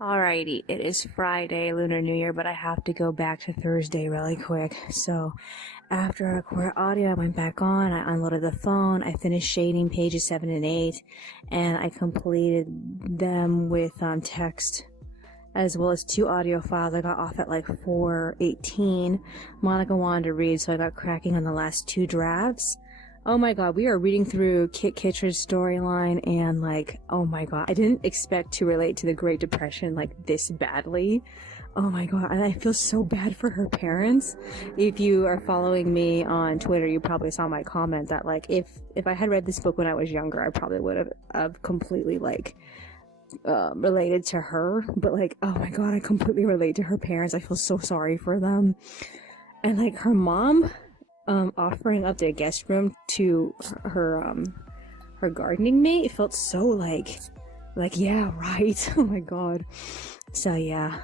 Alrighty, it is Friday, Lunar New Year, but I have to go back to Thursday really quick. So, after I recorded audio, I went back on, I unloaded the phone, I finished shading pages 7 and 8, and I completed them with text, as well as 2 audio files. I got off at like 4:18. Monica wanted to read, so I got cracking on the last 2 drafts. Oh my god, we are reading through Kit Kittredge's storyline, and like, oh my god, I didn't expect to relate to the Great Depression like this badly. Oh my god, and I feel so bad for her parents. If you are following me on Twitter, you probably saw my comment that like, if I had read this book when I was younger, I probably would have completely like related to her. But like, oh my god, I completely relate to her parents. I feel so sorry for them. And like her mom offering up their guest room to her gardening mate, it felt so like yeah, right. Oh my god. So yeah,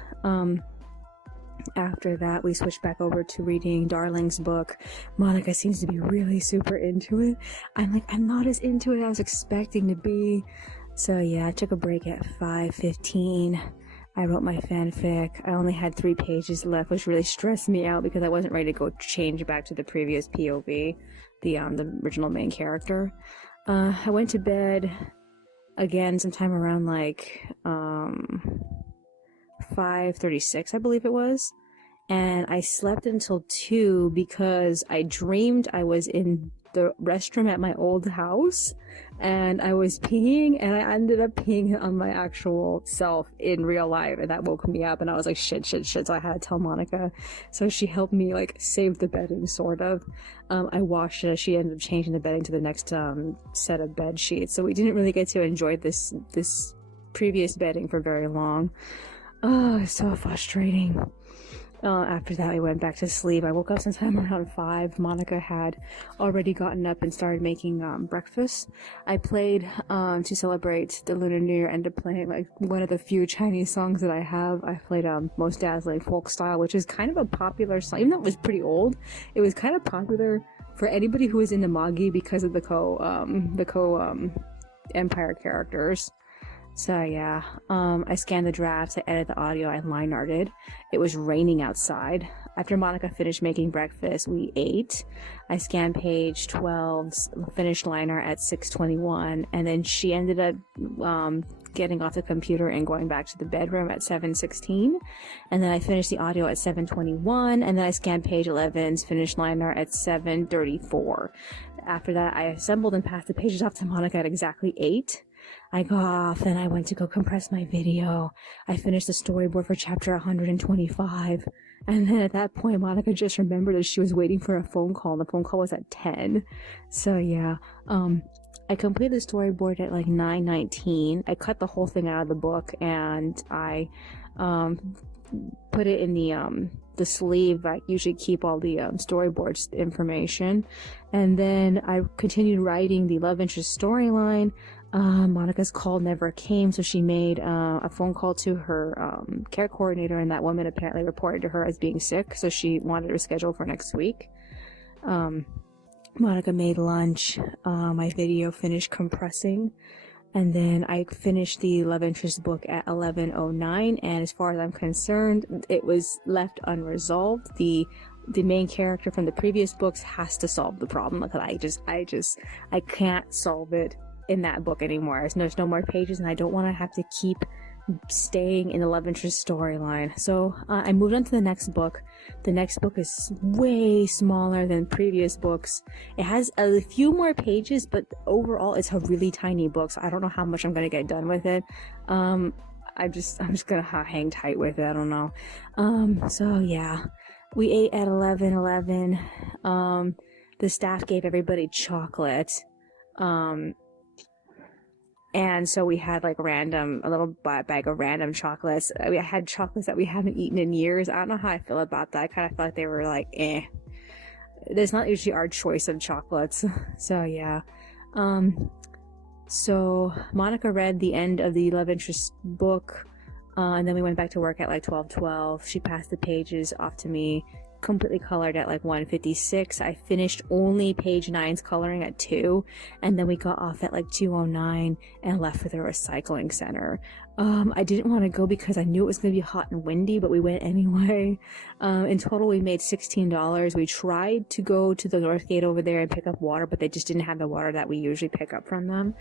after that we switched back over to reading Darling's book. Monica seems to be really super into it. I'm not as into it as I was expecting to be. So yeah, I took a break at 5:15. I wrote my fanfic. I only had 3 pages left, which really stressed me out because I wasn't ready to go change back to the previous POV, the original main character. I went to bed again sometime around like 5:36, I believe it was, and I slept until 2 because I dreamed I was in the restroom at my old house and I was peeing, and I ended up peeing on my actual self in real life, and that woke me up, and I was like shit, so I had to tell Monica. So she helped me like save the bedding, sort of. I washed it. She ended up changing the bedding to the next set of bed sheets, so we didn't really get to enjoy this previous bedding for very long. Oh, it's so frustrating. After that, we went back to sleep. I woke up sometime around 5. Monica had already gotten up and started making breakfast. I played, to celebrate the Lunar New Year, ended up playing like one of the few Chinese songs that I have. I played Most Dazzling Folk Style, which is kind of a popular song. Even though it was pretty old, it was kind of popular for anybody who was into Magi because of the Empire characters. So yeah, I scanned the drafts, I edited the audio, I line arted. It was raining outside. After Monica finished making breakfast, we ate. I scanned page 12's finished liner at 6:21, and then she ended up getting off the computer and going back to the bedroom at 7:16. And then I finished the audio at 7:21, and then I scanned page 11's finished liner at 7:34. After that, I assembled and passed the pages off to Monica at exactly 8. I got off and I went to go compress my video. I finished the storyboard for chapter 125. And then at that point, Monica just remembered that she was waiting for a phone call, and the phone call was at 10. So yeah, I completed the storyboard at like 9:19. I cut the whole thing out of the book, and I put it in the sleeve. I usually keep all the storyboard information. And then I continued writing the love interest storyline. Monica's call never came, so she made a phone call to her care coordinator, and that woman apparently reported to her as being sick, so she wanted her scheduled for next week. Monica made lunch. My video finished compressing, and then I finished the love interest book at 11:09, and as far as I'm concerned, it was left unresolved. The main character from the previous books has to solve the problem, because I can't solve it in that book anymore. There's no more pages, and I don't want to have to keep staying in the love interest storyline. So I moved on to the next book. The next book is way smaller than previous books. It has a few more pages, but overall it's a really tiny book, so I don't know how much I'm gonna get done with it. I'm just gonna hang tight with it. I don't know. So yeah, we ate at 11:11. The staff gave everybody chocolate. And so we had like a little bag of random chocolates. We had chocolates that we haven't eaten in years. I don't know how I feel about that. I kind of felt like they were like, eh. There's not usually our choice of chocolates. So yeah. So Monica read the end of the love interest book. And then we went back to work at like 12:12. She passed the pages off to me, completely colored at like 1:56. I finished only page 9's coloring at 2, and then we got off at like 2:09 and left for the recycling center. I didn't want to go because I knew it was going to be hot and windy, but we went anyway. In total, we made $16. We tried to go to the north gate over there and pick up water, but they just didn't have the water that we usually pick up from them.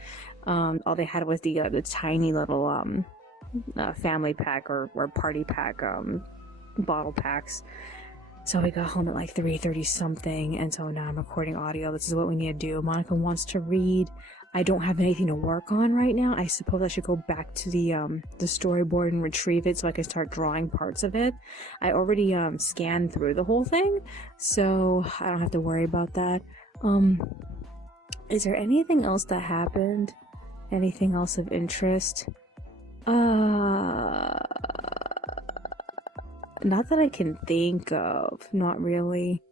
All they had was the tiny little family pack or party pack bottle packs. So we got home at like 3:30 something, and so now I'm recording audio. This is what we need to do. Monica wants to read. I don't have anything to work on right now. I suppose I should go back to the storyboard and retrieve it so I can start drawing parts of it. I already scanned through the whole thing, so I don't have to worry about that. Is there anything else that happened? Anything else of interest? Not that I can think of. Not really.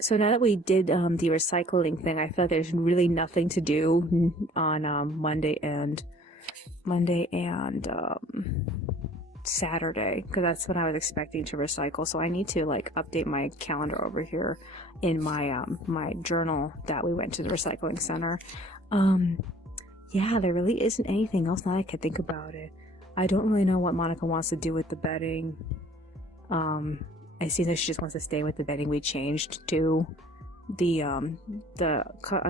So now that we did the recycling thing, I feel like there's really nothing to do on Monday and Saturday, because that's when I was expecting to recycle. So I need to like update my calendar over here in my my journal that we went to the recycling center. Yeah, there really isn't anything else now I can think about it. I don't really know what Monica wants to do with the bedding. It seems like she just wants to stay with the bedding we changed to. The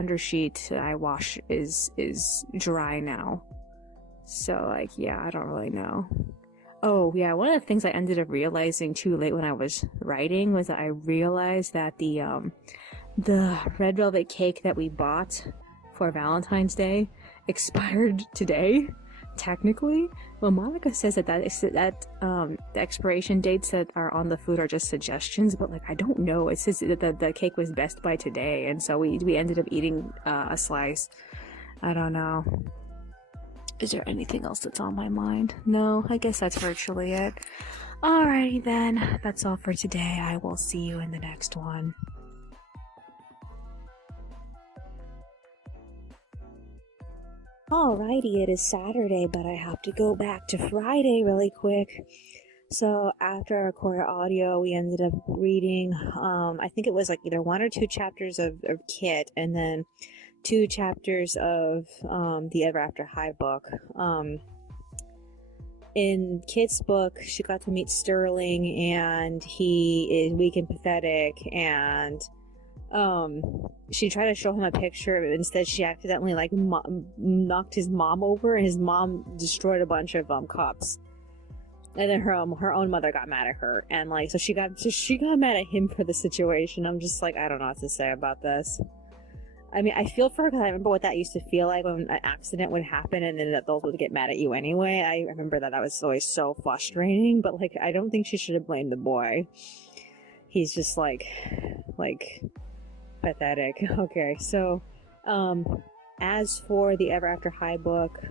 undersheet I wash is dry now. So like, yeah, I don't really know. Oh yeah, one of the things I ended up realizing too late when I was writing was that I realized that the red velvet cake that we bought for Valentine's Day expired today. Technically, well, Monica says that the expiration dates that are on the food are just suggestions, but like I don't know. It says that the cake was best by today, and so we ended up eating a slice. I don't know. Is there anything else that's on my mind? No, I guess that's virtually it. Alrighty then, that's all for today. I will see you in the next one. Alrighty, it is Saturday, but I have to go back to Friday really quick. So after I recorded audio, we ended up reading, I think it was like either 1 or 2 chapters of Kit, and then 2 chapters of the Ever After High book. In Kit's book, she got to meet Sterling, and he is weak and pathetic, and she tried to show him a picture, but instead she accidentally like knocked his mom over, and his mom destroyed a bunch of cups. And then her own mother got mad at her, and like so she got mad at him for the situation. I'm just like, I don't know what to say about this. I mean, I feel for her because I remember what that used to feel like when an accident would happen and then adults would get mad at you anyway. I remember that was always so frustrating, but like I don't think she should have blamed the boy. He's just like pathetic. Okay, so as for the Ever After High book,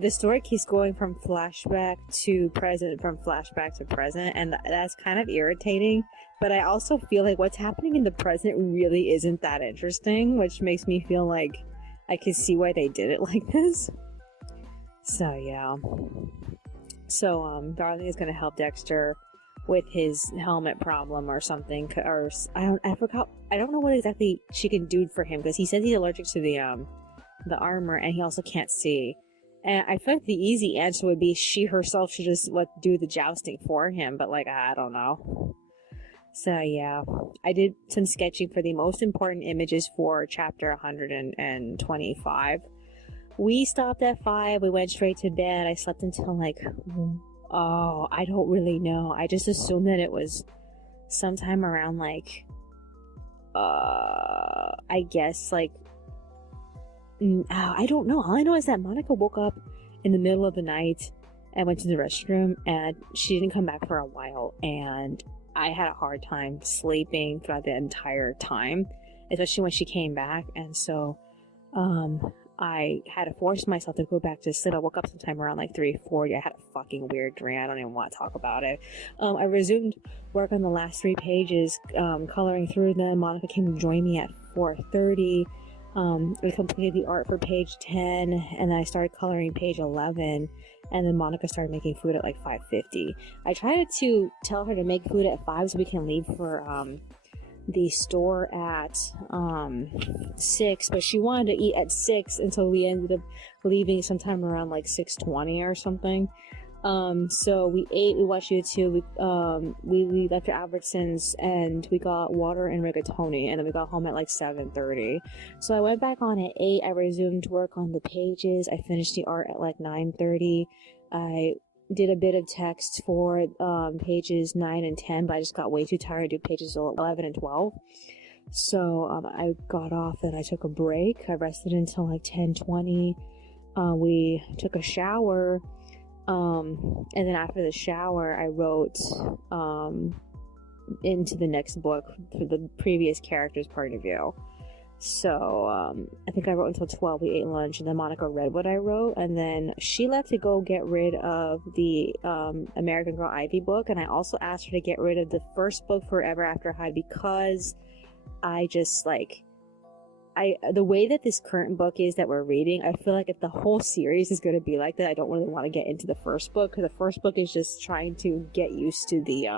the story keeps going from flashback to present, and that's kind of irritating, but I also feel like what's happening in the present really isn't that interesting, which makes me feel like I can see why they did it like this. So yeah, so Darling is going to help Dexter with his helmet problem or something, or I don't know what exactly she can do for him, because he says he's allergic to the armor, and he also can't see. And I feel like the easy answer would be she herself should just do the jousting for him, but like I don't know. So yeah, I did some sketching for the most important images for chapter 125. We stopped at 5. We went straight to bed. I slept until like, oh, I don't really know. I just assumed that it was sometime around like, I guess like, I don't know. All I know is that Monica woke up in the middle of the night and went to the restroom, and she didn't come back for a while, and I had a hard time sleeping throughout the entire time, especially when she came back. And so I had to force myself to go back to sleep. I woke up sometime around like 3:40. I had a fucking weird dream. I don't even want to talk about it. I resumed work on the last 3 pages, coloring through them. Monica came to join me at 4:30. We completed the art for page 10, and then I started coloring page 11, and then Monica started making food at like 5:50. I tried to tell her to make food at 5 so we can leave for the store at 6, but she wanted to eat at 6, and so we ended up leaving sometime around like 6:20 or something. So we ate, we watched YouTube, we left at Albertsons, and we got water and rigatoni, and then we got home at like 7:30. So I went back on at 8, I resumed work on the pages, I finished the art at like 9:30, I did a bit of text for pages 9 and 10, but I just got way too tired to do pages 11 and 12. So I got off and I took a break. I rested until like 10:20. We took a shower, and then after the shower I wrote into the next book for the previous character's point of view. So I think I wrote until 12. We ate lunch, and then Monica read what I wrote, and then she left to go get rid of the American Girl Ivy book, and I also asked her to get rid of the first book, Forever After High, because I just like the way that this current book is that we're reading, I feel like if the whole series is going to be like that, I don't really want to get into the first book, because the first book is just trying to get used to the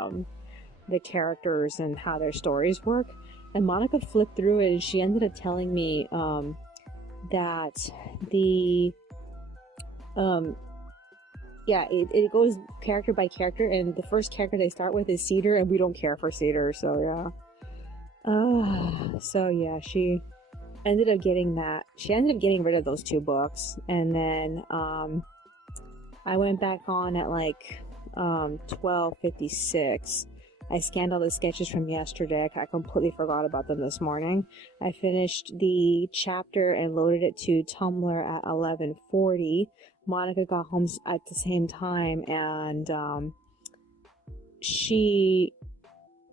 characters and how their stories work. And Monica flipped through it, and she ended up telling me that the it goes character by character, and the first character they start with is Cedar, and we don't care for Cedar, so yeah. She ended up getting that. She ended up getting rid of those 2 books, and then I went back on at like 12:56. I scanned all the sketches from yesterday. I completely forgot about them this morning. I finished the chapter and loaded it to Tumblr at 11:40. Monica got home at the same time, and I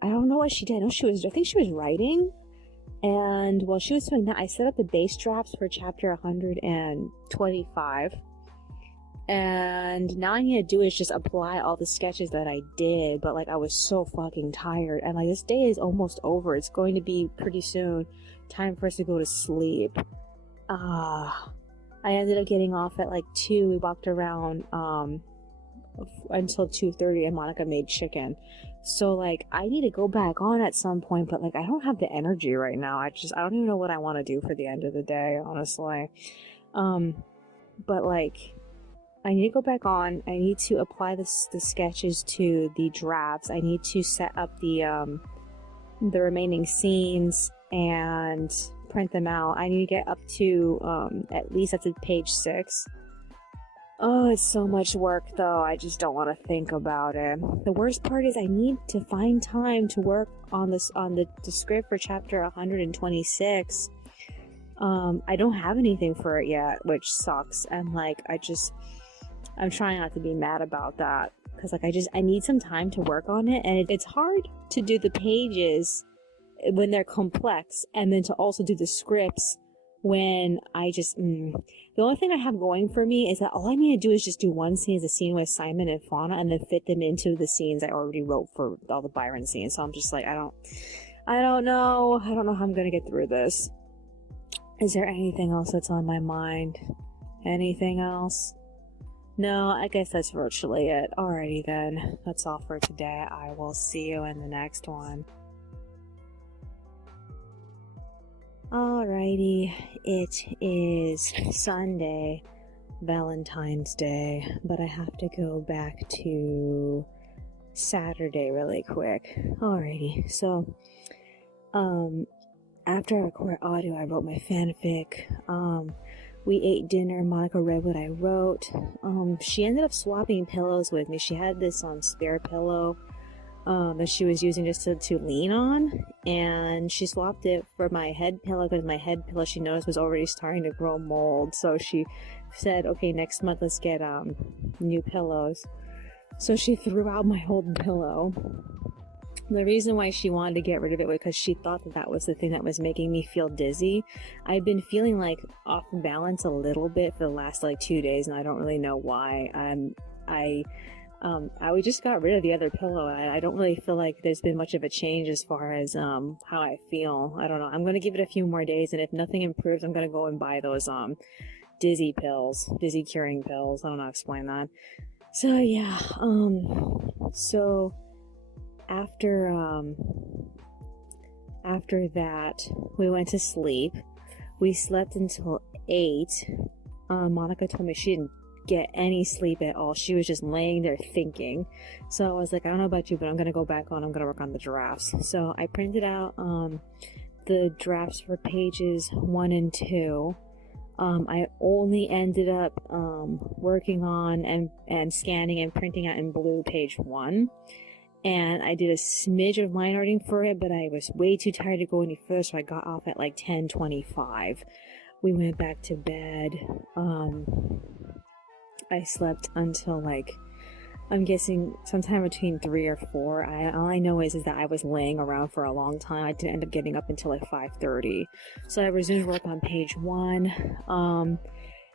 don't know what she did. I think she was writing. And while she was doing that, I set up the base drafts for chapter 125. And now I need to do is just apply all the sketches that I did, but like I was so fucking tired, and like this day is almost over. It's going to be pretty soon time for us to go to sleep. I ended up getting off at like 2. We walked around until 2:30, and Monica made chicken. So like I need to go back on at some point, but like I don't have the energy right now. I don't even know what I want to do for the end of the day, honestly. But like I need to go back on. I need to apply the sketches to the drafts. I need to set up the remaining scenes and print them out. I need to get up to at least up to page 6. Oh, it's so much work though. I just don't want to think about it. The worst part is I need to find time to work on the script for chapter 126. I don't have anything for it yet, which sucks. And like I'm trying not to be mad about that, because like I need some time to work on it, and it's hard to do the pages when they're complex, and then to also do the scripts when the only thing I have going for me is that all I need to do is just do one scene, is a scene with Simon and Fauna, and then fit them into the scenes I already wrote for all the Byron scenes. So I'm just like, I don't know how I'm gonna get through this. Is there anything else that's on my mind? Anything else? No, I guess that's virtually it. Alrighty then. That's all for today. I will see you in the next one. Alrighty. It is Sunday, Valentine's Day, but I have to go back to Saturday really quick. Alrighty. So, after I record audio, I wrote my fanfic. We ate dinner. Monica read what I wrote. She ended up swapping pillows with me. She had this spare pillow that she was using just to lean on, and she swapped it for my head pillow, because my head pillow, she noticed, was already starting to grow mold. So she said, okay, next month let's get new pillows. So she threw out my old pillow. The reason why she wanted to get rid of it was because she thought that was the thing that was making me feel dizzy. I've been feeling like off balance a little bit for the last like 2 days, and I don't really know why. I just got rid of the other pillow. I don't really feel like there's been much of a change as far as how I feel. I don't know. I'm gonna give it a few more days, and if nothing improves, I'm gonna go and buy those dizzy pills, dizzy curing pills. I don't know how to explain that. So yeah, so after that, we went to sleep. We slept until 8. Monica told me she didn't get any sleep at all. She was just laying there thinking. So I was like, I don't know about you, but I'm gonna go back on. I'm gonna work on the drafts. So I printed out the drafts for pages 1 and 2. I only ended up working on and scanning and printing out in blue page 1. And I did a smidge of line arting for it, but I was way too tired to go any further, so I got off at like 10:25. We went back to bed. I slept until like, I'm guessing sometime between 3 or 4. All I know is that I was laying around for a long time. I didn't end up getting up until like 5:30. So I resumed work on page 1.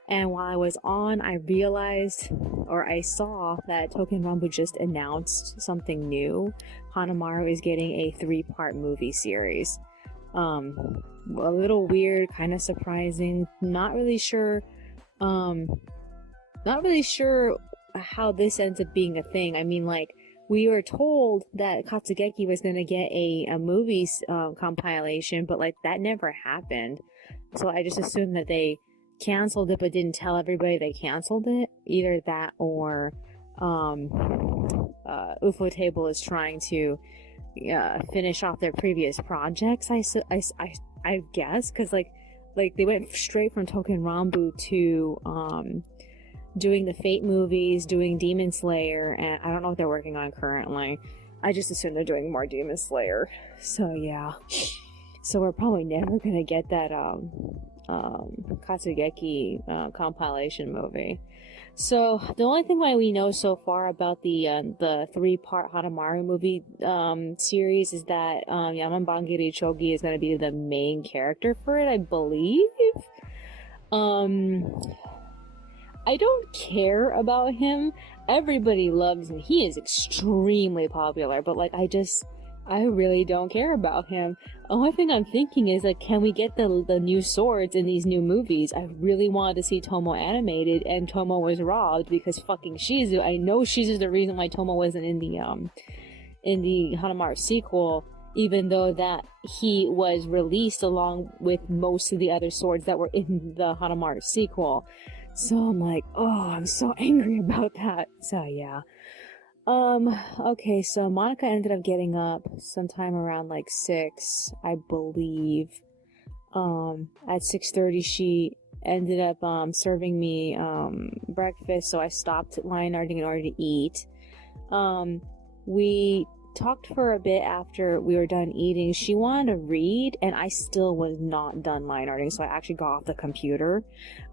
And while I was on, I realized, or I saw that Token Rambu just announced something new. Hanamaru is getting a 3-part movie series. A little weird, kind of surprising. Not really sure how this ends up being a thing. I mean, like, we were told that Katsugeki was going to get a movie compilation, but like that never happened. So I just assumed that they canceled it but didn't tell everybody they canceled it. Either that or UFO Table is trying to finish off their previous projects, I guess, because like they went straight from Token Rambu to doing the Fate movies, doing Demon Slayer, and I don't know what they're working on currently. I just assume they're doing more Demon Slayer. So yeah, so we're probably never gonna get that Katsugeki compilation movie. So the only thing that we know so far about the 3-part Hanamaru movie series is that Yamabangiri Chogi is going to be the main character for it, I believe. I don't care about him. Everybody loves him. He is extremely popular, but like I really don't care about him. The only thing I'm thinking is, like, can we get the new swords in these new movies? I really wanted to see Tomo animated, and Tomo was robbed because fucking Shizu. I know Shizu's the reason why Tomo wasn't in the Hanamaru sequel, even though that he was released along with most of the other swords that were in the Hanamaru sequel. So I'm like, oh, I'm so angry about that. So yeah. Okay, so Monica ended up getting up sometime around like 6, I believe. At 6:30 she ended up serving me breakfast, so I stopped line arting in order to eat. We talked for a bit after we were done eating. She wanted to read, and I still was not done line arting, so I actually got off the computer.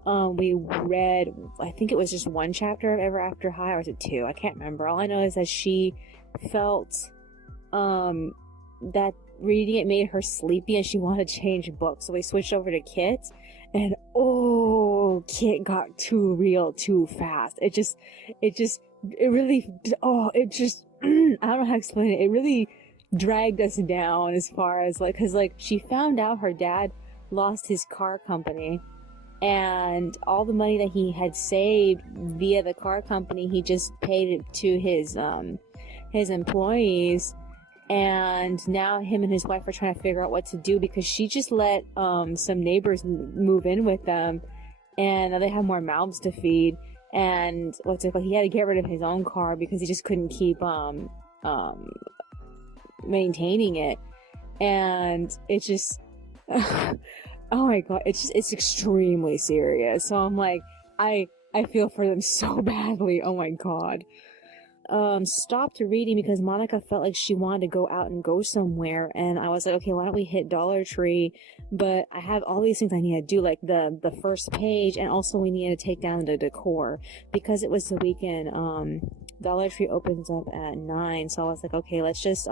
We read, I think it was just 1 chapter of Ever After High, or was it 2? I can't remember. All I know is that she felt that reading it made her sleepy and she wanted to change books, so we switched over to Kit, and Kit got too real too fast. It really I don't know how to explain it. It really dragged us down as far as like, cause like she found out her dad lost his car company, and all the money that he had saved via the car company, he just paid it to his employees. And now him and his wife are trying to figure out what to do, because she just let some neighbors move in with them, and now they have more mouths to feed. And he had to get rid of his own car because he just couldn't keep maintaining it. And it's just oh my god, it's extremely serious. So I'm like, I feel for them so badly. Oh my god. Stopped reading because Monica felt like she wanted to go out and go somewhere, and I was like, okay, why don't we hit Dollar Tree? But I have all these things I need to do, like the first page, and also we need to take down the decor because it was the weekend. Dollar Tree opens up at 9, so I was like, okay, let's just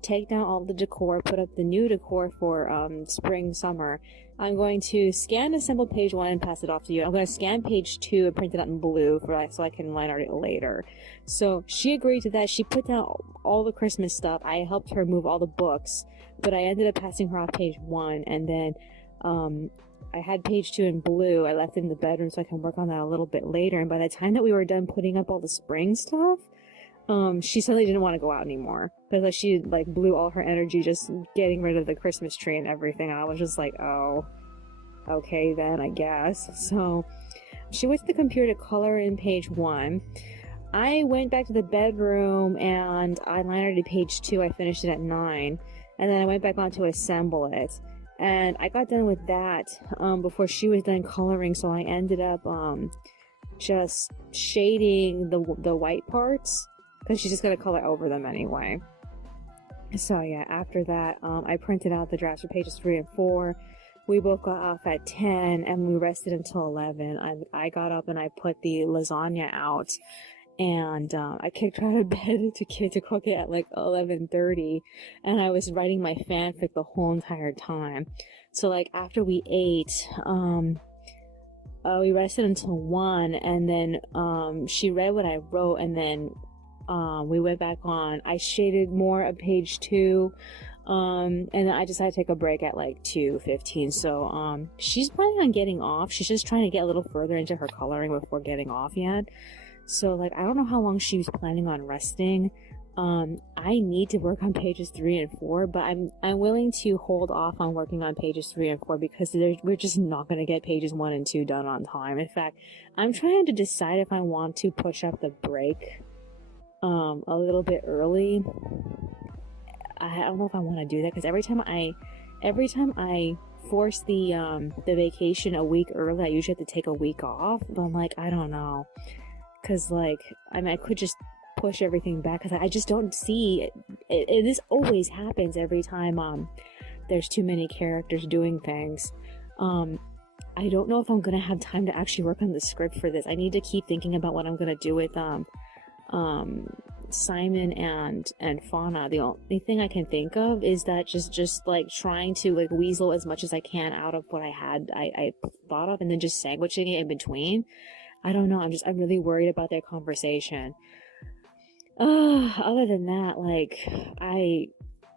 take down all the decor, put up the new decor for spring, summer. I'm going to scan and assemble page 1 and pass it off to you. I'm going to scan page 2 and print it out in blue so I can line art it later. So she agreed to that. She put down all the Christmas stuff. I helped her move all the books, but I ended up passing her off page 1, and then I had page 2 in blue. I left it in the bedroom so I can work on that a little bit later. And by the time that we were done putting up all the spring stuff, she suddenly didn't want to go out anymore. Because like, she like blew all her energy just getting rid of the Christmas tree and everything. And I was just like, oh, okay then, I guess. So she went to the computer to color in page 1. I went back to the bedroom and I lined page 2. I finished it at 9. And then I went back on to assemble it. And I got done with that before she was done coloring, so I ended up just shading the white parts, because she's just going to color over them anyway. So yeah, after that, I printed out the drafts for pages 3 and 4. We both got off at 10, and we rested until 11. I got up and I put the lasagna out. And I kicked her out of bed to cook it at like 11:30, and I was writing my fanfic the whole entire time. So like after we ate, we rested until 1, and then she read what I wrote, and then we went back on. I shaded more of page 2, and then I decided to take a break at like 2:15. So she's planning on getting off. She's just trying to get a little further into her coloring before getting off yet. So, like, I don't know how long she was planning on resting. I need to work on pages 3 and 4, but I'm willing to hold off on working on pages 3 and 4 because we're just not going to get pages 1 and 2 done on time. In fact, I'm trying to decide if I want to push up the break a little bit early. I don't know if I want to do that, because every time I force the vacation a week early, I usually have to take a week off. But I'm like, I don't know. Because, like, I mean, I could just push everything back, because I just don't see it. This always happens every time there's too many characters doing things. I don't know if I'm gonna have time to actually work on the script for this. I need to keep thinking about what I'm gonna do with Simon and Fauna. The only thing I can think of is that just like trying to like weasel as much as I can out of what I thought of, and then just sandwiching it in between. I don't know. I'm really worried about their conversation. Other than that, like,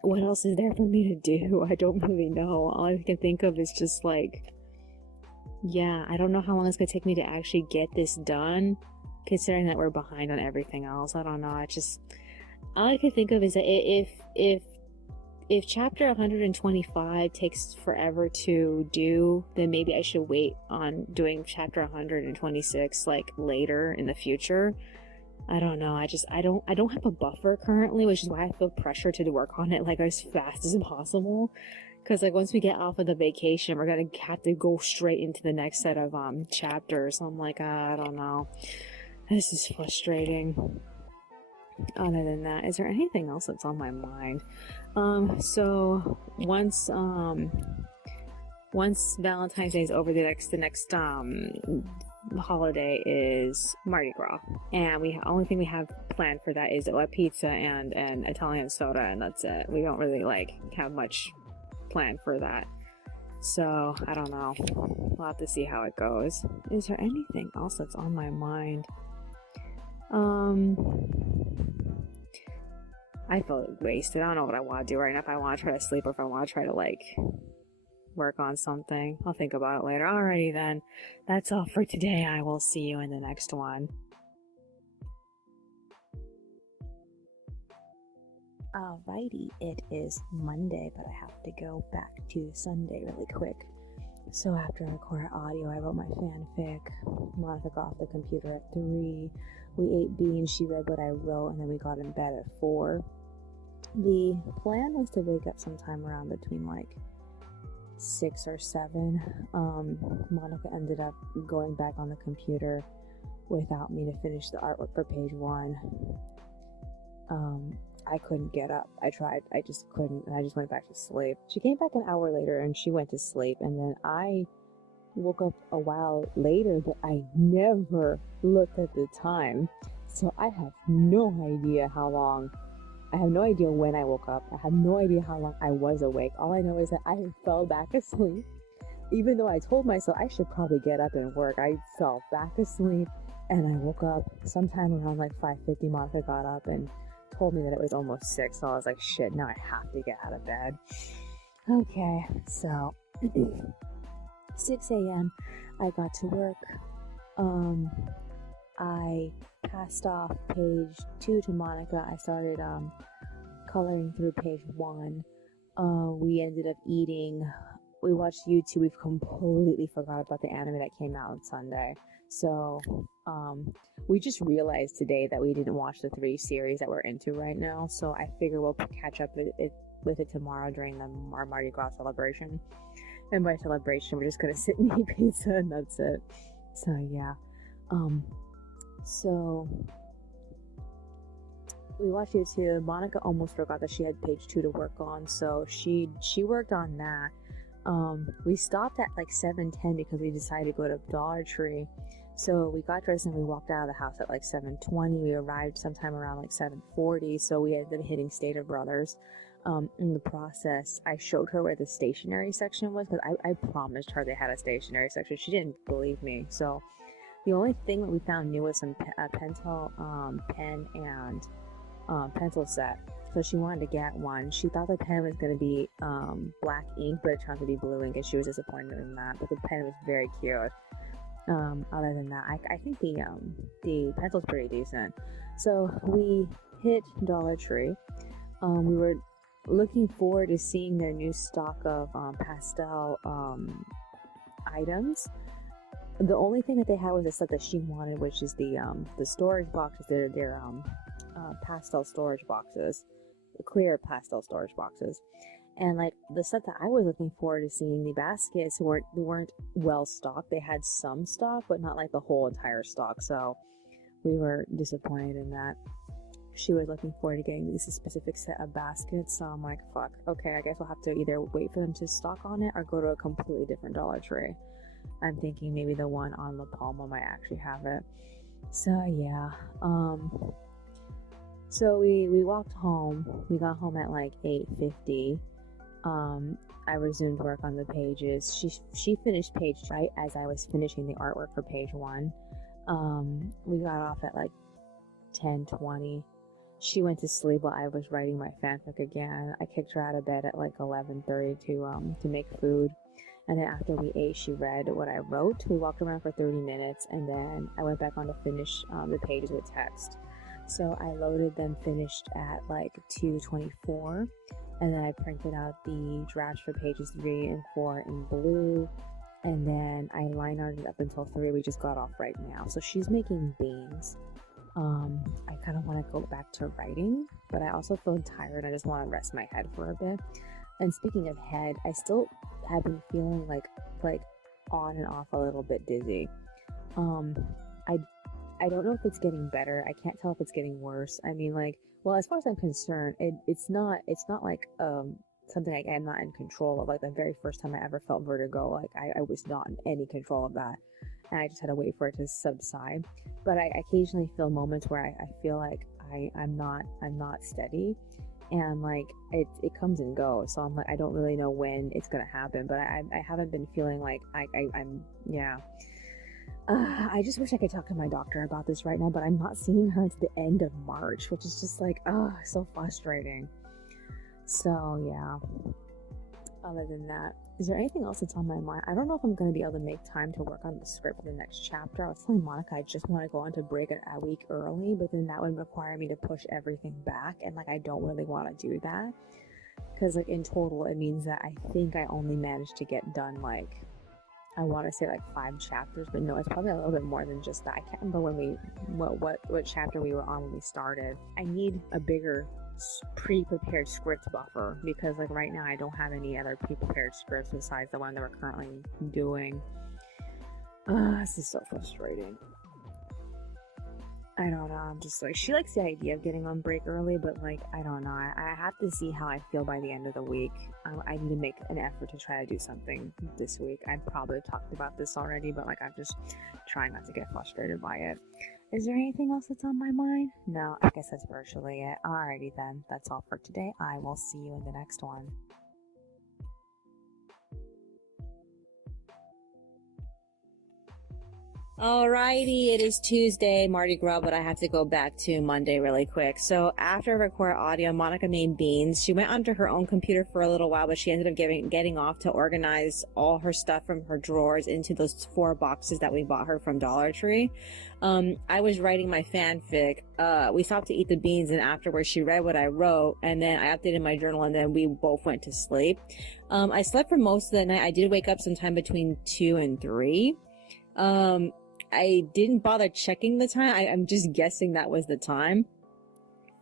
what else is there for me to do? I don't really know. All I can think of is just like, yeah, I don't know how long it's gonna take me to actually get this done, considering that we're behind on everything else. I don't know. All I can think of is that if chapter 125 takes forever to do, then maybe I should wait on doing chapter 126 like later in the future. I don't know. I don't have a buffer currently, which is why I feel pressure to work on it like as fast as possible. Because like once we get off of the vacation, we're gonna have to go straight into the next set of chapters. So I'm like, I don't know. This is frustrating. Other than that, is there anything else that's on my mind? So once Valentine's Day is over, the next holiday is Mardi Gras, and only thing we have planned for that is a pizza and Italian soda, and that's it. We don't really like have much planned for that. So I don't know. We'll have to see how it goes. Is there anything else that's on my mind? I feel wasted. I don't know what I want to do right now. If I want to try to sleep or if I want to try to like work on something. I'll think about it later. Alrighty then. That's all for today. I will see you in the next one. Alrighty, it is Monday, but I have to go back to Sunday really quick. So after I recorded audio, I wrote my fanfic. Monica got off the computer at 3. We ate beans, she read what I wrote, and then we got in bed at 4. The plan was to wake up sometime around between like 6 or 7. Monica ended up going back on the computer without me to finish the artwork for page 1. I couldn't get up. I tried. I just couldn't, and I just went back to sleep. She came back an hour later, and she went to sleep, and then I woke up a while later, but I never looked at the time, so I have no idea how long. I have no idea when I woke up. I have no idea how long I was awake. All I know is that I fell back asleep, even though I told myself I should probably get up and work. I fell back asleep, and I woke up sometime around like 5:50. Monica got up and told me that it was almost 6, so I was like, shit, now I have to get out of bed. Okay, so 6 a.m. I got to work. I passed off page 2 to Monica. I started coloring through page 1. We ended up eating. We watched YouTube. We've completely forgot about the anime that came out on Sunday. So we just realized today that we didn't watch the 3 series that we're into right now. So I figure we'll catch up with it tomorrow during our Mardi Gras celebration. And by celebration, we're just gonna sit and eat pizza, and that's it. So yeah. So we watched YouTube. Monica almost forgot that she had page 2 to work on, so she worked on that. We stopped at like 7:10 because we decided to go to Dollar Tree. So we got dressed and we walked out of the house at like 7:20. We arrived sometime around like 7:40. So we ended up hitting Stater Brothers. In the process, I showed her where the stationery section was, because I promised her they had a stationery section. She didn't believe me. So the only thing that we found new was some Pentel pen and pencil set. So she wanted to get one. She thought the pen was going to be black ink, but it turned out to be blue ink, and she was disappointed in that. But the pen was very cute. Other than that, I think the pencil's pretty decent. So we hit Dollar Tree. We were looking forward to seeing their new stock of pastel items. The only thing that they had was the stuff that she wanted, which is the storage boxes. They're pastel storage boxes, clear pastel storage boxes. And like the stuff that I was looking forward to seeing, the baskets weren't well stocked. They had some stock, but not like the whole entire stock. So we were disappointed in that. She was looking forward to getting this specific set of baskets. So I'm like, fuck. Okay, I guess we'll have to either wait for them to stock on it or go to a completely different Dollar Tree. I'm thinking maybe the one on La Palma might actually have it. So yeah. So we walked home. We got home at like 8:50. I resumed work on the pages. She finished page right as I was finishing the artwork for page 1. We got off at like 10:20. She went to sleep while I was writing my fanfic again. I kicked her out of bed at like 11:30 to make food. And then after we ate, she read what I wrote. We walked around for 30 minutes, and then I went back on to finish the pages with text. So I loaded them finished at like 2:24, and then I printed out the drafts for pages 3 and 4 in blue, and then I line arted up until 3. We just got off right now. So she's making beans. I kind of want to go back to writing, but I also feel tired. I just want to rest my head for a bit. And speaking of head, I still have been feeling like on and off a little bit dizzy. I don't know if it's getting better. I can't tell if it's getting worse. I mean, like, well, as far as I'm concerned, it's not like something I'm not in control of. Like the very first time I ever felt vertigo, like I was not in any control of that, and I just had to wait for it to subside. But I occasionally feel moments where I feel like I'm not steady, and like it comes and goes. So I'm like, I don't really know when it's gonna happen, but I haven't been feeling like I'm yeah. I just wish I could talk to my doctor about this right now, but I'm not seeing her until the end of March, which is just like, so frustrating. So yeah. Other than that, is there anything else that's on my mind? I don't know if I'm going to be able to make time to work on the script for the next chapter. I was telling Monica I just want to go on to break a week early, but then that would require me to push everything back, and like I don't really want to do that, because like in total it means that I think I only managed to get done like, I want to say like 5 chapters, but no, it's probably a little bit more than just that. I can't remember what chapter we were on when we started. I need a bigger pre-prepared script buffer, because like right now I don't have any other pre-prepared scripts besides the one that we're currently doing. This is so frustrating. I don't know, I'm just like, she likes the idea of getting on break early, but like, I don't know, I have to see how I feel by the end of the week. I need to make an effort to try to do something this week. I probably talked about this already, but like, I'm just trying not to get frustrated by it. Is there anything else that's on my mind? No, I guess that's virtually it. Alrighty then, that's all for today. I will see you in the next one. Alrighty, it is Tuesday, Mardi Gras, but I have to go back to Monday really quick. So after I record audio, Monica made beans. She went onto her own computer for a little while, but she ended up getting off to organize all her stuff from her drawers into those 4 boxes that we bought her from Dollar Tree. I was writing my fanfic. We stopped to eat the beans, and afterwards she read what I wrote, and then I updated my journal, and then we both went to sleep. I slept for most of the night. I did wake up sometime between 2 and 3. I didn't bother checking the time. I'm just guessing that was the time.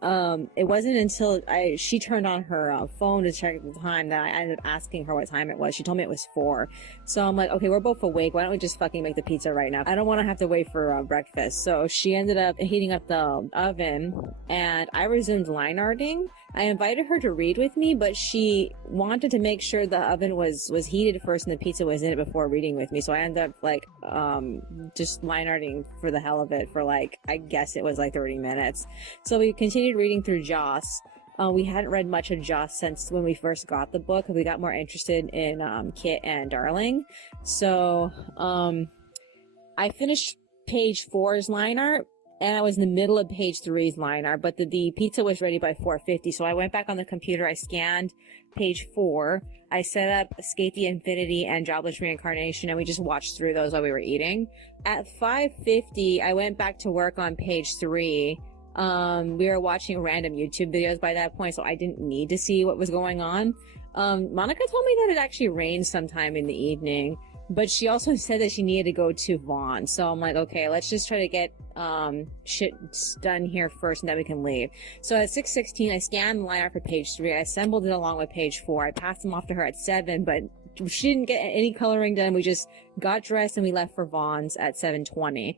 It wasn't until she turned on her phone to check the time that I ended up asking her what time it was. She told me it was 4. So I'm like, okay, we're both awake. Why don't we just fucking make the pizza right now? I don't want to have to wait for breakfast. So she ended up heating up the oven, and I resumed line arting. I invited her to read with me, but she wanted to make sure the oven was heated first and the pizza was in it before reading with me. So I ended up like just line arting for the hell of it for like, I guess it was like 30 minutes. So we continued reading through Joss. We hadn't read much of Joss since when we first got the book. We got more interested in Kit and Darling. So I finished page 4's line art, and I was in the middle of page 3's line art, but the pizza was ready by 4:50. So I went back on the computer, I scanned page 4, I set up Escape the Infinity and Jobless Reincarnation, and we just watched through those while we were eating. At 5:50, I went back to work on page 3. We were watching random YouTube videos by that point, so I didn't need to see what was going on. Monica told me that it actually rained sometime in the evening, but she also said that she needed to go to Vaughn. So I'm like, okay, let's just try to get shit done here first, and then we can leave. So at 6:16, I scanned the line art for page 3. I assembled it along with page 4. I passed them off to her at 7, but she didn't get any coloring done. We just got dressed and we left for Vaughn's at 7:20.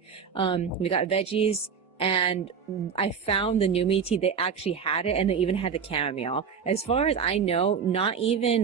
We got veggies, and I found the new meat tea. They actually had it, and they even had the chamomile. As far as I know, not even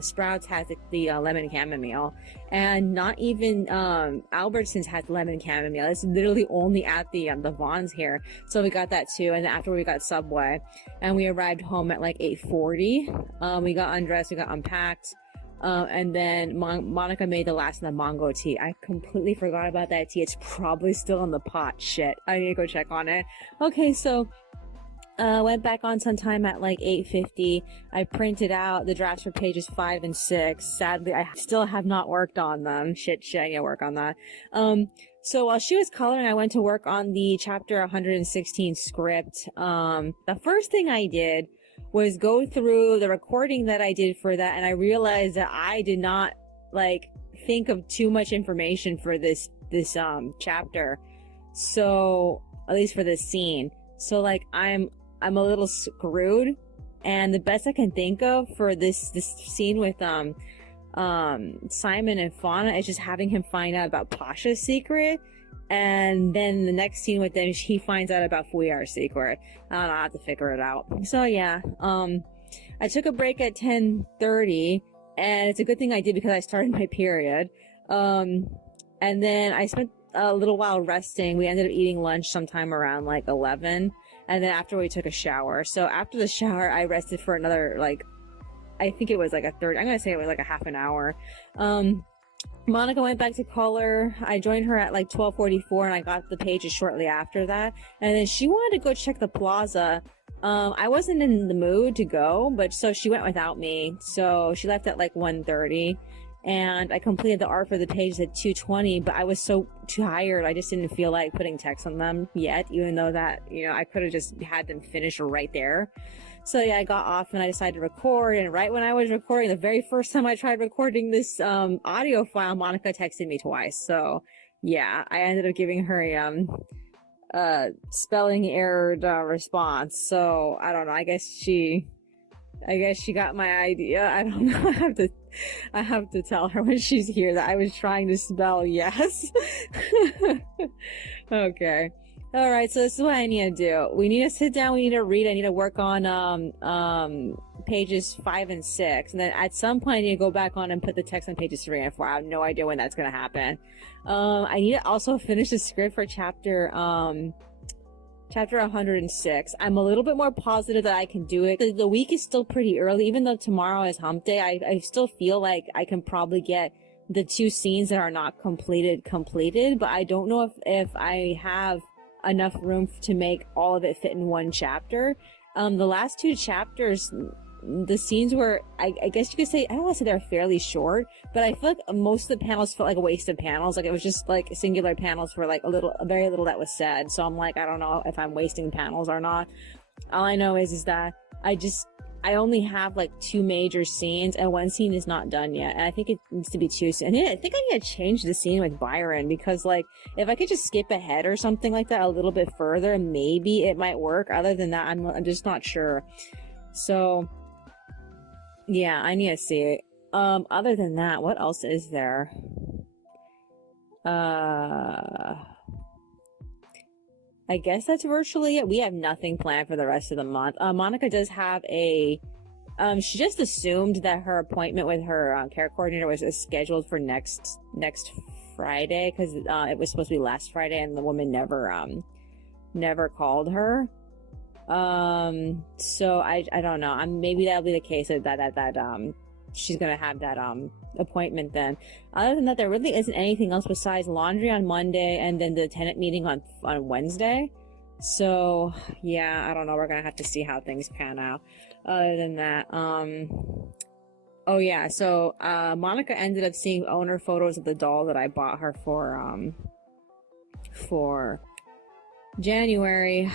Sprouts has the lemon chamomile, and not even Albertsons has lemon chamomile. It's literally only at the Vons here. So we got that too, and after we got Subway, and we arrived home at like 8:40. We got undressed, we got unpacked. And then Monica made the last of the mango tea. I completely forgot about that tea. It's probably still in the pot. Shit. I need to go check on it. Okay, so went back on sometime at like 8:50. I printed out the drafts for pages 5 and 6. Sadly, I still have not worked on them. Shit, I need to work on that. So while she was coloring, I went to work on the chapter 116 script. The first thing I did was go through the recording that I did for that, and I realized that I did not like think of too much information for this chapter. So at least for this scene. So like I'm a little screwed, and the best I can think of for this scene with Simon and Fauna is just having him find out about Pasha's secret. And then the next scene with them, he finds out about Fuyar's secret. I don't know, I have to figure it out. So yeah, I took a break at 10:30, and it's a good thing I did because I started my period. And then I spent a little while resting. We ended up eating lunch sometime around like 11, and then after we took a shower. So after the shower, I rested for another like, I think it was like I'm gonna say it was like a half an hour. Monica went back to color. I joined her at like 12:44, and I got the pages shortly after that. And then she wanted to go check the plaza. I wasn't in the mood to go, but so she went without me. So she left at like 1:30, and I completed the art for the pages at 2:20, but I was so tired. I just didn't feel like putting text on them yet, even though that, you know, I could have just had them finished right there. So yeah, I got off and I decided to record, and right when I was recording, the very first time I tried recording this audio file, Monica texted me twice. So yeah, I ended up giving her a spelling errored response. So I don't know, I guess she got my idea. I don't know. I have to tell her when she's here that I was trying to spell yes. Okay. All right, so this is what I need to do. We need to sit down, we need to read, I need to work on pages 5 and 6, and then at some point I need to go back on and put the text on pages 3 and 4. I have no idea when that's going to happen. I need to also finish the script for chapter 106. I'm a little bit more positive that I can do it. The week is still pretty early, even though tomorrow is hump day. I still feel like I can probably get the 2 scenes that are not completed, but I don't know if I have enough room to make all of it fit in one chapter. The last 2 chapters, the scenes were, I guess you could say, I don't want to say they're fairly short, but I feel like most of the panels felt like a waste of panels. Like it was just like singular panels for like very little that was said. So I'm like, I don't know if I'm wasting panels or not. All I know is that I only have like 2 major scenes, and 1 scene is not done yet. And I think it needs to be 2 scenes. And I think I need to change the scene with Byron, because like, if I could just skip ahead or something like that a little bit further, maybe it might work. Other than that, I'm just not sure. So yeah, I need to see it. Other than that, what else is there? I guess that's virtually it. We have nothing planned for the rest of the month. Monica does have she just assumed that her appointment with her care coordinator was scheduled for next Friday, because it was supposed to be last Friday, and the woman never called her. So I don't know. Maybe that'll be the case that she's gonna have that appointment then. Other than that, there really isn't anything else besides laundry on Monday and then the tenant meeting on Wednesday. So yeah, I don't know. We're gonna have to see how things pan out. Other than that, oh yeah, so Monica ended up seeing owner photos of the doll that I bought her for January.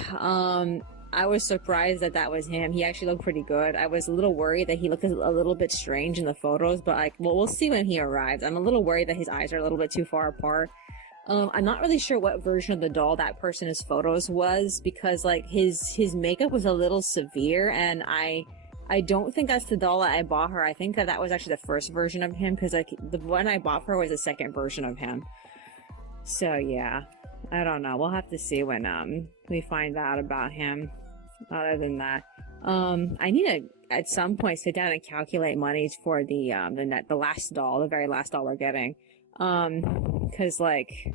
I was surprised that was him. He actually looked pretty good. I was a little worried that he looked a little bit strange in the photos, but like, well, we'll see when he arrives. I'm a little worried that his eyes are a little bit too far apart. I'm not really sure what version of the doll that person's photos was, because like his makeup was a little severe, and I don't think that's the doll that I bought her. I think that was actually the first version of him, because like the one I bought for her was the second version of him. So yeah, I don't know. We'll have to see when we find out about him. Other than that, I need to at some point sit down and calculate money for the last doll, the very last doll we're getting, because like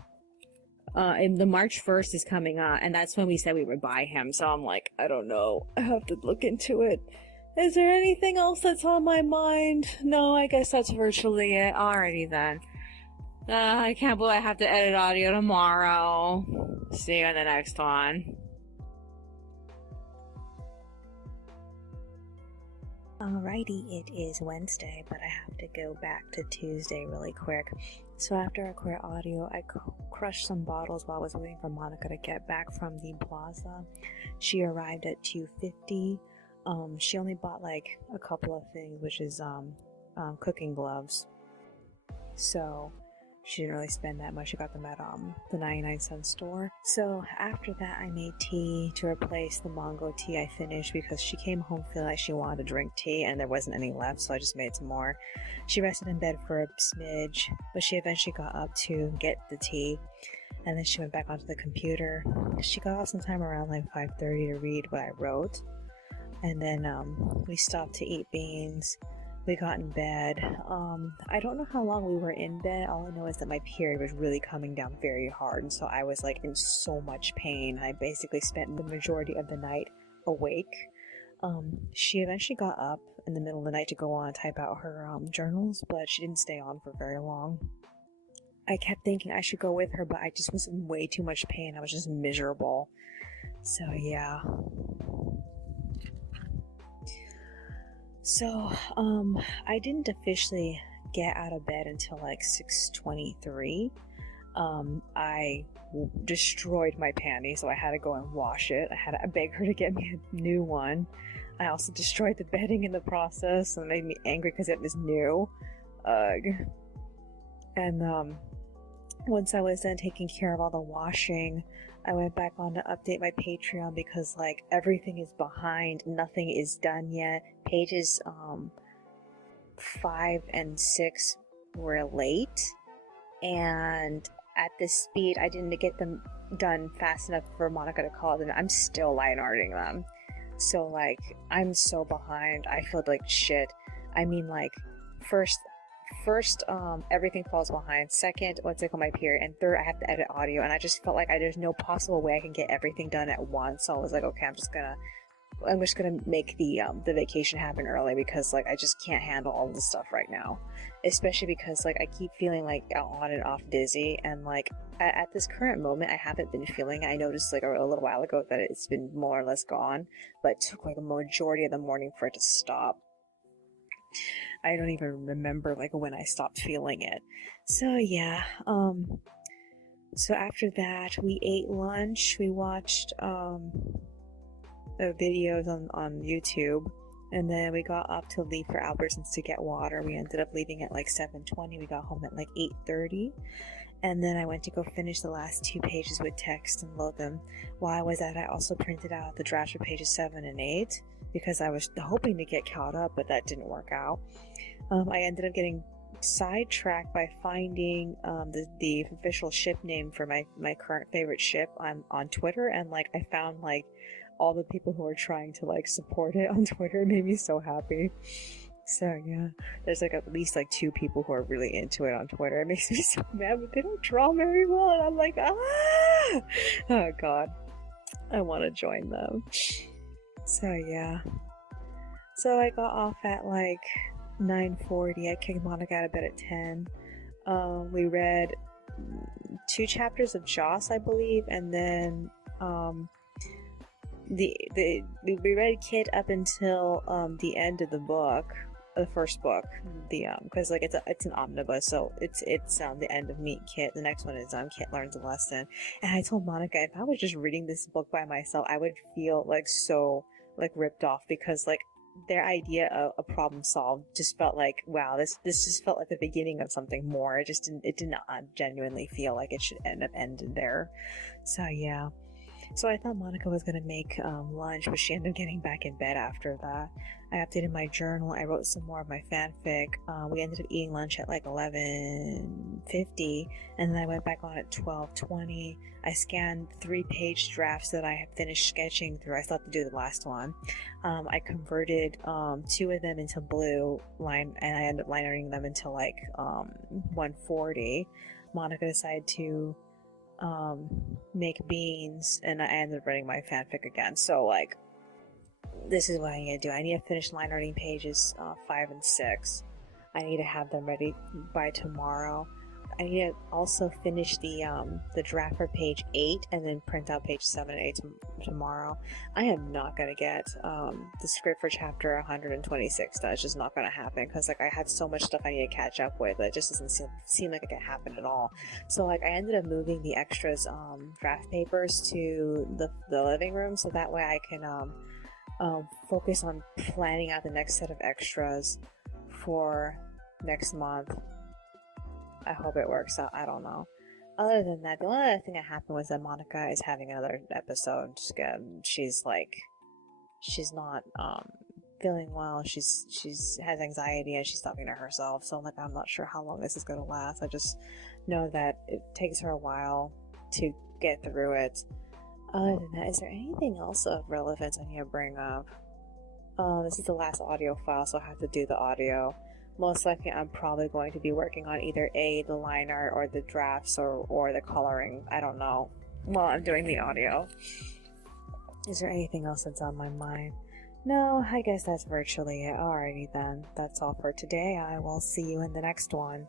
the March 1st is coming up, and that's when we said we would buy him. So I'm like, I don't know. I have to look into it. Is there anything else that's on my mind? No, I guess that's virtually it. Alrighty then. I can't believe I have to edit audio tomorrow. See you in the next one. Alrighty, it is Wednesday, but I have to go back to Tuesday really quick. So after I quit audio, I crushed some bottles while I was waiting for Monica to get back from the plaza. She arrived at 2:50. She only bought like a couple of things, which is cooking gloves. So she didn't really spend that much. She got them at the 99-cent store. So after that, I made tea to replace the mango tea I finished, because she came home feeling like she wanted to drink tea and there wasn't any left, so I just made some more. She rested in bed for a smidge, but she eventually got up to get the tea, and then she went back onto the computer. She got out sometime around like 5:30 to read what I wrote, and then we stopped to eat beans. We got in bed. I don't know how long we were in bed. All I know is that my period was really coming down very hard, and so I was like in so much pain. I basically spent the majority of the night awake. She eventually got up in the middle of the night to go on and type out her journals, but she didn't stay on for very long. I kept thinking I should go with her, but I just was in way too much pain. I was just miserable. So yeah. So, I didn't officially get out of bed until like 6:23. I destroyed my panties, so I had to go and wash it. I beg her to get me a new one. I also destroyed the bedding in the process, and it made me angry because it was new. And once I was done taking care of all the washing, I went back on to update my Patreon, because like everything is behind, nothing is done yet. Pages 5 and 6 were late, and at this speed I didn't get them done fast enough for Monica to call them. I'm still line arting them, so like I'm so behind. I feel like shit. I mean, like first everything falls behind. Second, once I call my period, and third, I have to edit audio, and I just felt like there's no possible way I can get everything done at once. So I was like, okay, I'm just gonna I'm just gonna make the vacation happen early, because like I just can't handle all this stuff right now, especially because like I keep feeling like on and off dizzy, and like at this current moment I haven't been feeling it. I noticed like a little while ago that it's been more or less gone, but it took like a majority of the morning for it to stop. I don't even remember like when I stopped feeling it. So yeah, so after that we ate lunch, we watched videos on YouTube, and then we got up to leave for Albertsons to get water. We ended up leaving at like 7:20. We got home at like 8:30, and then I went to go finish the last 2 pages with text and load them. While I was at it, I also printed out the drafts for pages 7 and 8 because I was hoping to get caught up, but that didn't work out. I ended up getting sidetracked by finding the official ship name for my current favorite ship on Twitter, and like I found like all the people who are trying to like support it on Twitter. It made me so happy. So yeah, there's like at least like 2 people who are really into it on Twitter. It makes me so mad, but they don't draw very well, and I'm like, oh god, I want to join them. So yeah, so I got off at like 9:40. I kicked Monica out of bed at 10. We read 2 chapters of Joss, I believe, and then we read Kit up until the end of the book, the first book, because like it's an omnibus, so it's the end of Meet Kit. The next one is Kit Learns a Lesson. And I told Monica, if I was just reading this book by myself, I would feel like so like ripped off, because like their idea of a problem solved just felt like, wow, this just felt like the beginning of something more. It did not genuinely feel like it should ended there. So yeah. So I thought Monica was going to make lunch, but she ended up getting back in bed after that. I updated my journal. I wrote some more of my fanfic. We ended up eating lunch at like 11:50, and then I went back on at 12:20. I scanned 3-page drafts that I had finished sketching through. I still have to do the last one. I converted 2 of them into blue line, and I ended up line arting them until like 1:40. Monica decided to make beans, and I ended up writing my fanfic again. So like, this is what I need to do. I need to finish line arting pages 5 and 6. I need to have them ready by tomorrow. I need to also finish the draft for page 8 and then print out page 7 and 8 tomorrow. I am not gonna get the script for chapter 126. That's just not gonna happen, because like I have so much stuff I need to catch up with. It just doesn't seem like it can happen at all. So like I ended up moving the extras draft papers to the living room, so that way I can focus on planning out the next set of extras for next month. I hope it works out. I don't know. Other than that, the only other thing that happened was that Monica is having another episode. She's not feeling well. She's has anxiety, and she's talking to herself. So like, I'm not sure how long this is gonna last. I just know that it takes her a while to get through it. Other than that, is there anything else of relevance I need to bring up? This is the last audio file, so I have to do the audio. Most likely I'm probably going to be working on either the line art or the drafts or the coloring. I don't know. While I'm doing the audio. Is there anything else that's on my mind? No, I guess that's virtually it. Alrighty then. That's all for today. I will see you in the next one.